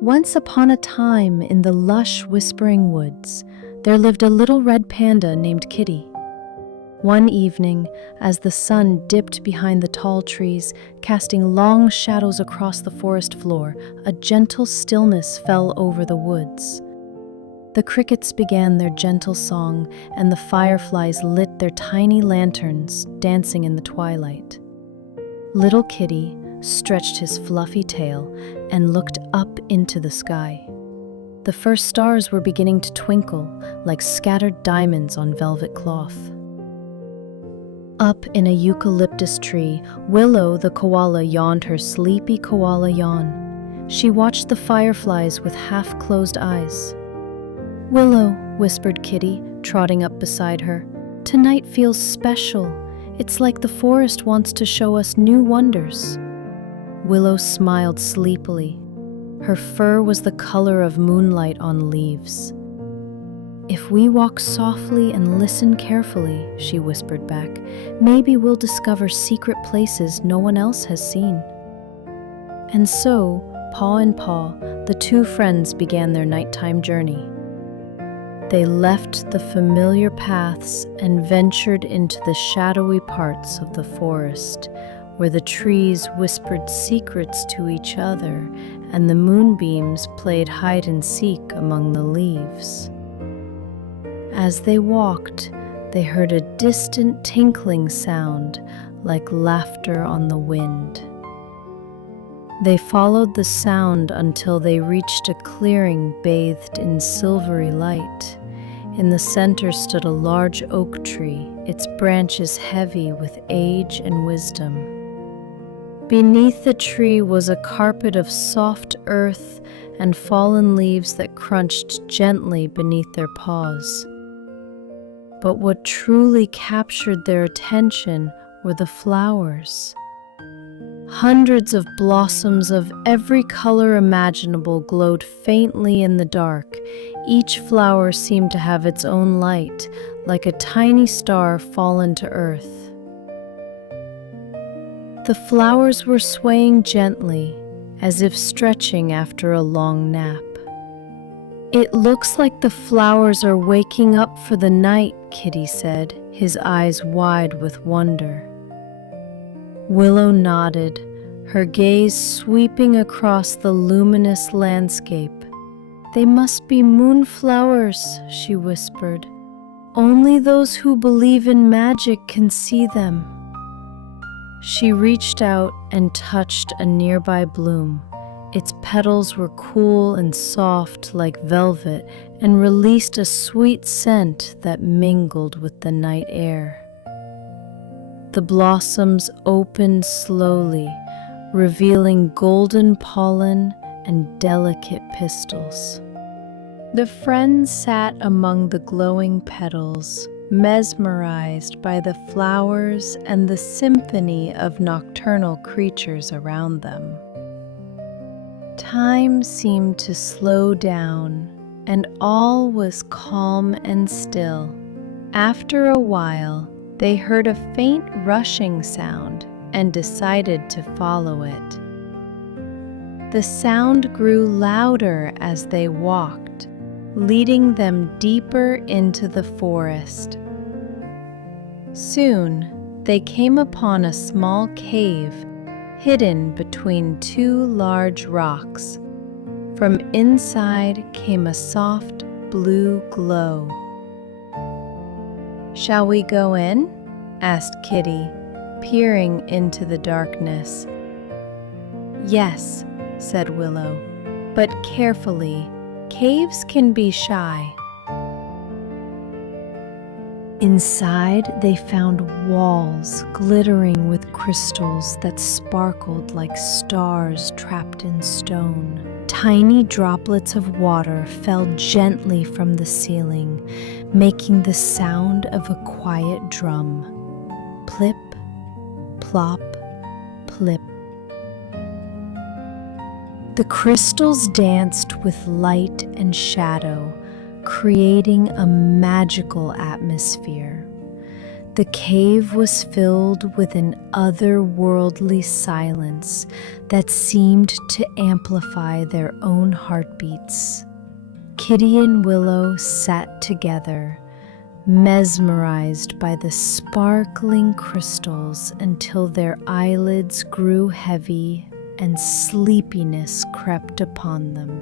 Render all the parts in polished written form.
Once upon a time, in the lush Whispering Woods, there lived a little red panda named Kiddy. One evening, as the sun dipped behind the tall trees, casting long shadows across the forest floor, a gentle stillness fell over the woods. The crickets began their gentle song, and the fireflies lit their tiny lanterns, dancing in the twilight. Little Kiddy stretched his fluffy tail and looked up into the sky. The first stars were beginning to twinkle like scattered diamonds on velvet cloth. Up in a eucalyptus tree, Willow the koala yawned her sleepy koala yawn. She watched the fireflies with half-closed eyes. "Willow," whispered Kiddy, trotting up beside her, "tonight feels special. It's like the forest wants to show us new wonders." Willow smiled sleepily. Her fur was the color of moonlight on leaves. "If we walk softly and listen carefully," she whispered back, "maybe we'll discover secret places no one else has seen." And so, paw in paw, the two friends began their nighttime journey. They left the familiar paths and ventured into the shadowy parts of the forest, where the trees whispered secrets to each other and the moonbeams played hide-and-seek among the leaves. As they walked, they heard a distant tinkling sound like laughter on the wind. They followed the sound until they reached a clearing bathed in silvery light. In the center stood a large oak tree, its branches heavy with age and wisdom. Beneath the tree was a carpet of soft earth and fallen leaves that crunched gently beneath their paws. But what truly captured their attention were the flowers. Hundreds of blossoms of every color imaginable glowed faintly in the dark. Each flower seemed to have its own light, like a tiny star fallen to earth. The flowers were swaying gently, as if stretching after a long nap. "It looks like the flowers are waking up for the night," Kiddy said, his eyes wide with wonder. Willow nodded, her gaze sweeping across the luminous landscape. "They must be moonflowers," she whispered. "Only those who believe in magic can see them." She reached out and touched a nearby bloom. Its petals were cool and soft like velvet and released a sweet scent that mingled with the night air. The blossoms opened slowly, revealing golden pollen and delicate pistils. The friends sat among the glowing petals, mesmerized by the flowers and the symphony of nocturnal creatures around them. Time seemed to slow down, and all was calm and still. After a while, they heard a faint rushing sound and decided to follow it. The sound grew louder as they walked, leading them deeper into the forest. Soon, they came upon a small cave hidden between two large rocks. From inside came a soft blue glow. "Shall we go in?" asked Kiddy, peering into the darkness. "Yes," said Willow, "but carefully. Caves can be shy." Inside, they found walls glittering with crystals that sparkled like stars trapped in stone. Tiny droplets of water fell gently from the ceiling, making the sound of a quiet drum. Plip, plop, plip. The crystals danced with light and shadow, creating a magical atmosphere. The cave was filled with an otherworldly silence that seemed to amplify their own heartbeats. Kiddy and Willow sat together, mesmerized by the sparkling crystals until their eyelids grew heavy and sleepiness crept upon them.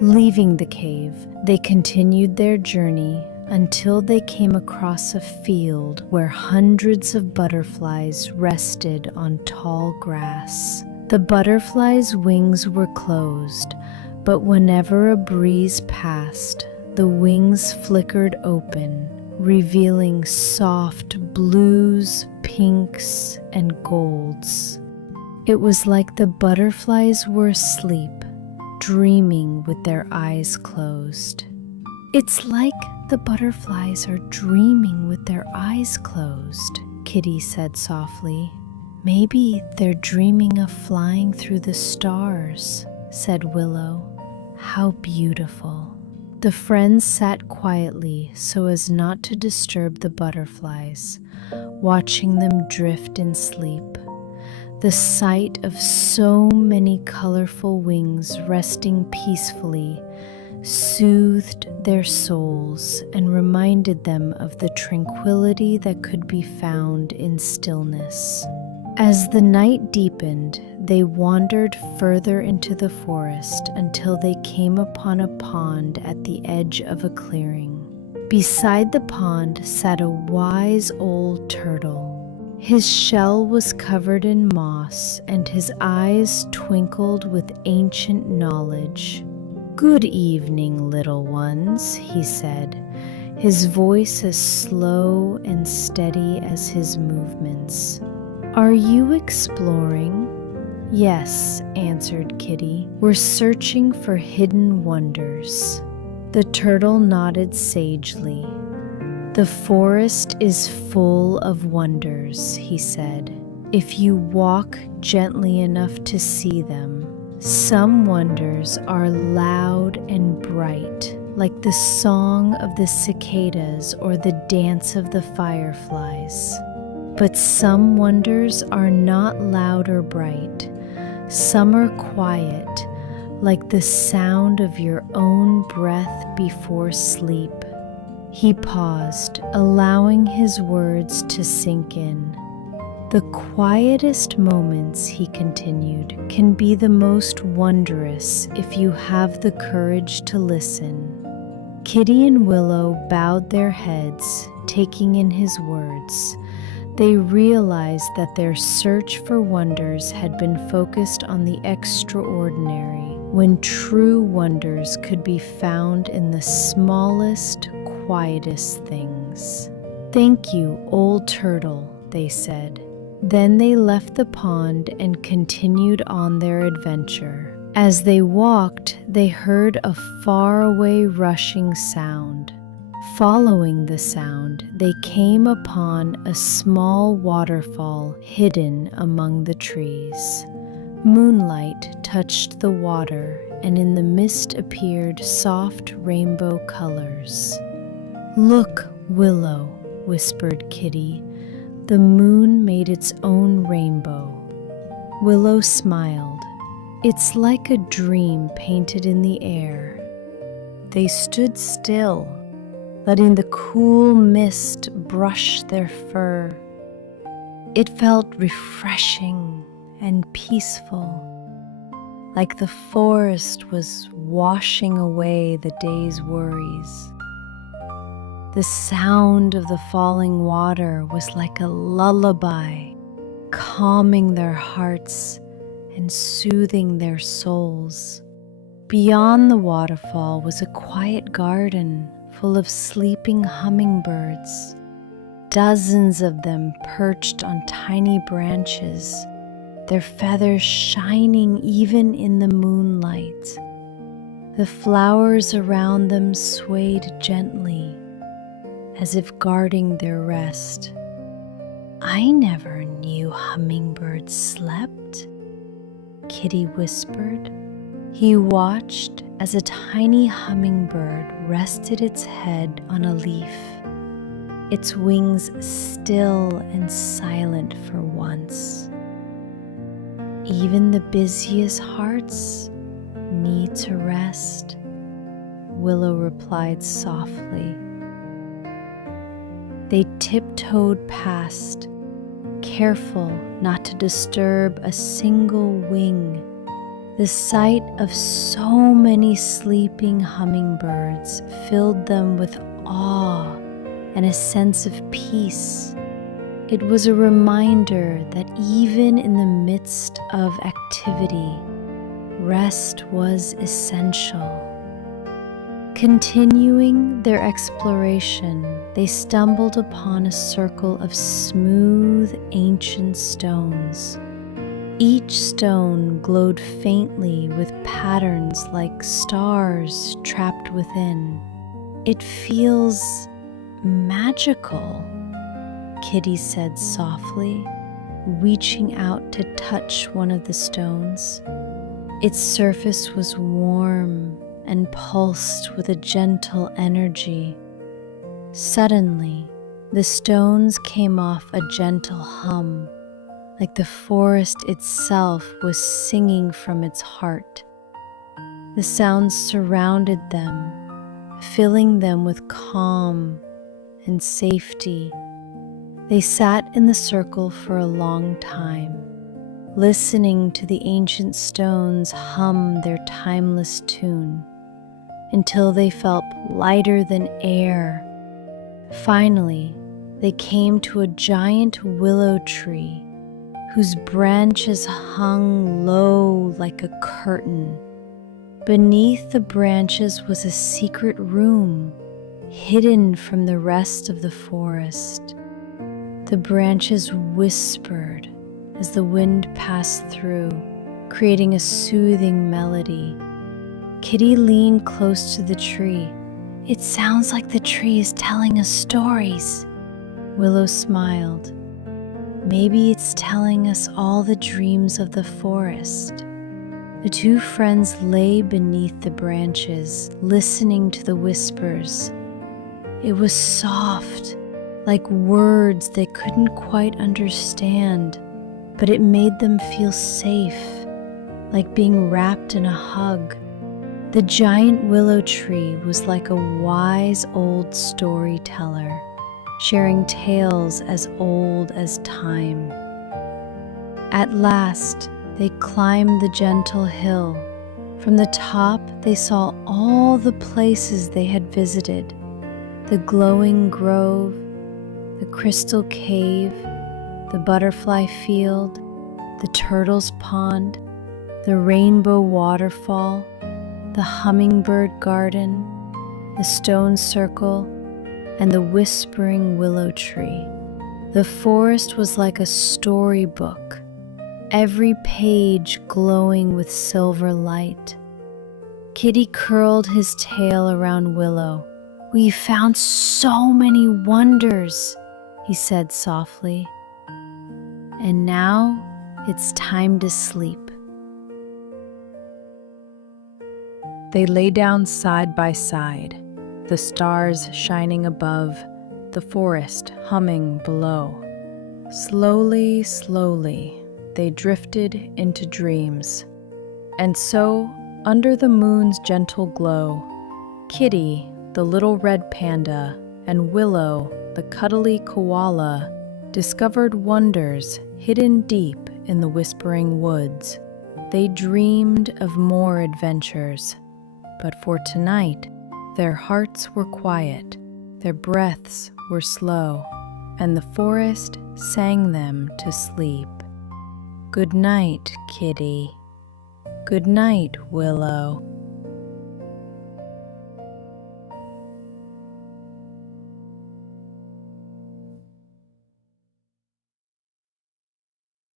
Leaving the cave, they continued their journey until they came across a field where hundreds of butterflies rested on tall grass. The butterflies' wings were closed, but whenever a breeze passed, the wings flickered open, revealing soft blues, pinks, and golds. It was like the butterflies were asleep, dreaming with their eyes closed. "It's like the butterflies are dreaming with their eyes closed," Kiddy said softly. "Maybe they're dreaming of flying through the stars," said Willow. "How beautiful." The friends sat quietly so as not to disturb the butterflies, watching them drift in sleep. The sight of so many colorful wings resting peacefully soothed their souls and reminded them of the tranquility that could be found in stillness. As the night deepened, they wandered further into the forest until they came upon a pond at the edge of a clearing. Beside the pond sat a wise old turtle. His shell was covered in moss, and his eyes twinkled with ancient knowledge. "Good evening, little ones," he said, his voice as slow and steady as his movements. "Are you exploring?" "Yes," answered Kiddy. "We're searching for hidden wonders." The turtle nodded sagely. "The forest is full of wonders," he said, "if you walk gently enough to see them. Some wonders are loud and bright, like the song of the cicadas or the dance of the fireflies. But some wonders are not loud or bright. Some are quiet, like the sound of your own breath before sleep." He paused, allowing his words to sink in. "The quietest moments," he continued, "can be the most wondrous if you have the courage to listen." Kiddy and Willow bowed their heads, taking in his words. They realized that their search for wonders had been focused on the extraordinary, when true wonders could be found in the smallest, quietest things. "Thank you, old turtle," they said. Then they left the pond and continued on their adventure. As they walked, they heard a faraway rushing sound. Following the sound, they came upon a small waterfall hidden among the trees. Moonlight touched the water, and in the mist appeared soft rainbow colors. "Look, Willow," whispered Kiddy. "The moon made its own rainbow." Willow smiled. "It's like a dream painted in the air." They stood still, letting the cool mist brush their fur. It felt refreshing and peaceful, like the forest was washing away the day's worries. The sound of the falling water was like a lullaby, calming their hearts and soothing their souls. Beyond the waterfall was a quiet garden full of sleeping hummingbirds. Dozens of them perched on tiny branches, their feathers shining even in the moonlight. The flowers around them swayed gently, as if guarding their rest. "I never knew hummingbirds slept," Kiddy whispered. He watched as a tiny hummingbird rested its head on a leaf. its wings still and silent for once. Even the busiest hearts need to rest, Willow replied softly. They tiptoed past, careful not to disturb a single wing. The sight of so many sleeping hummingbirds filled them with awe and a sense of peace. It was a reminder that even in the midst of activity, rest was essential. Continuing their exploration, they stumbled upon a circle of smooth, ancient stones. Each stone glowed faintly with patterns like stars trapped within. "It feels magical," Kiddy said softly, reaching out to touch one of the stones. Its surface was warm and pulsed with a gentle energy. Suddenly, the stones came off a gentle hum, like the forest itself was singing from its heart. The sounds surrounded them, filling them with calm and safety. They sat in the circle for a long time, listening to the ancient stones hum their timeless tune, until they felt lighter than air. Finally, they came to a giant willow tree whose branches hung low like a curtain. Beneath the branches was a secret room, hidden from the rest of the forest. The branches whispered as the wind passed through, creating a soothing melody. Kiddy leaned close to the tree. "It sounds like the tree is telling us stories." Willow smiled. "Maybe it's telling us all the dreams of the forest." The two friends lay beneath the branches, listening to the whispers. It was soft, like words they couldn't quite understand, but it made them feel safe, like being wrapped in a hug. The giant willow tree was like a wise old storyteller, sharing tales as old as time. At last, they climbed the gentle hill. From the top, they saw all the places they had visited: the glowing grove, the crystal cave, the butterfly field, the turtle's pond, the rainbow waterfall, the hummingbird garden, the stone circle, and the whispering willow tree. The forest was like a storybook, every page glowing with silver light. Kiddy curled his tail around Willow. "We found so many wonders," he said softly. "And now it's time to sleep." They lay down side by side, the stars shining above, the forest humming below. Slowly, slowly, they drifted into dreams. And so, under the moon's gentle glow, Kiddy, the little red panda, and Willow, the cuddly koala, discovered wonders hidden deep in the whispering woods. They dreamed of more adventures, but for tonight, their hearts were quiet, their breaths were slow, and the forest sang them to sleep. Good night, Kiddy. Good night, Willow.